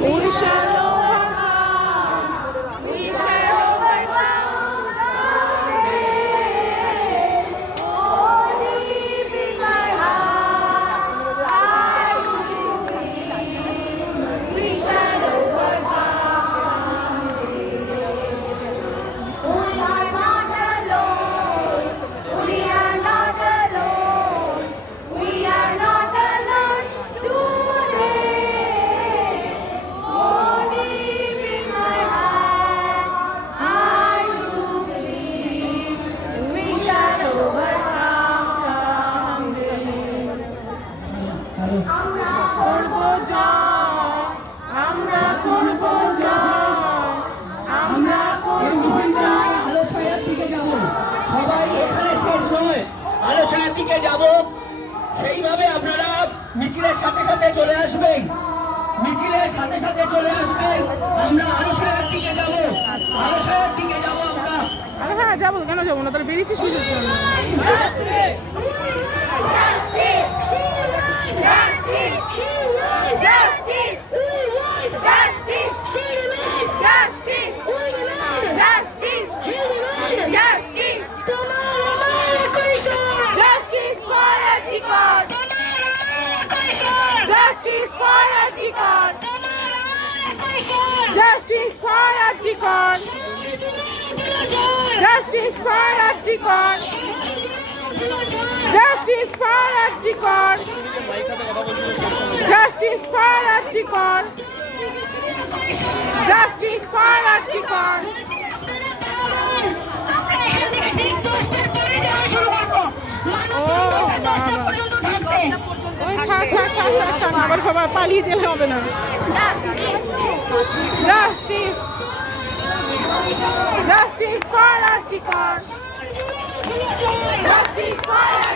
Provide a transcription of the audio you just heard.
Shall যাব? সেইভাবে আপনারা মিছিলের সাথে সাথে চলে আসবেন। মিছিলের সাথে সাথে চলে আসবেন। আমরা আলোচনার দিকে যাব। আলোচনার দিকে যাব আমরা। হ্যাঁ যাব। কেন যাব না? তার বেরিয়েছি সুযোগ জন্য Archicot! Justice for Archicot! Justice for Archicot! Justice for Archicot! Justice for Archicot! ওই থাক থাক থাক থাক থাক আবার বাবা পালিয়ে যেতে হবে না justice Justice for Rajikar! Justice for